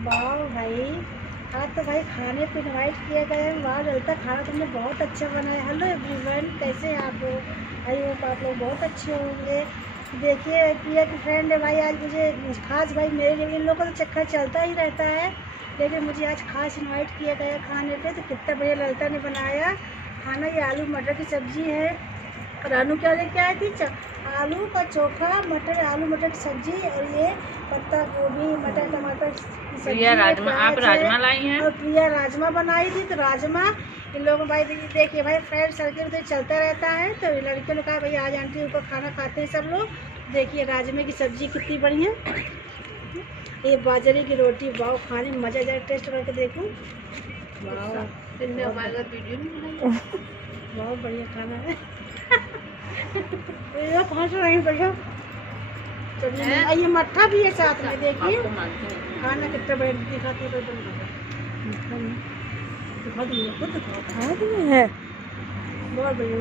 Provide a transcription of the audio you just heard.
वाह भाई, आज तो भाई खाने पे इनवाइट किया गया है। वाह ललिता, खाना तुमने बहुत अच्छा बनाया। हेलो एवरीवन, कैसे हैं आप लोग? आई होप आप लोग बहुत अच्छे होंगे। देखिए प्रिया की फ्रेंड है भाई, आज मुझे खास भाई मेरे लिए, इन लोगों का तो चक्कर चलता ही रहता है, लेकिन मुझे आज खास इनवाइट किया गया खाने पे। तो कितना बढ़िया ललिता ने बनाया खाना। ये आलू मटर की सब्जी है। रानू क्या लेके आई थी? आलू का चोखा, मटर, आलू मटर की सब्जी, और ये पत्ता गोभी मटर टमाटर की सब्जी प्रिया है, राजमा, आप प्याज राजमा है। लाई हैं? और प्रिया राजमा बनाई थी। तो राजमा इन लोगों भाई देखिए भाई, फ्रेंड सर्किल तो चलता रहता है। तो लड़कियों ने कहा भाई आज आंटी ऊपर खाना खाते हैं सब लोग। देखिए राजमे की सब्जी कितनी बढ़िया, ये बाजरे की रोटी। वाह, खाने में मजा जाए, टेस्ट करके देखूँ। बहुत बढ़िया खाना है। ये पहुँच रही बढ़िया। चलिए, ये मट्ठा भी है साथ में, देखिए खाना कितना बढ़िया दिखाती है। दिखा दिए खुद, दिखा दिए है, बहुत बढ़िया।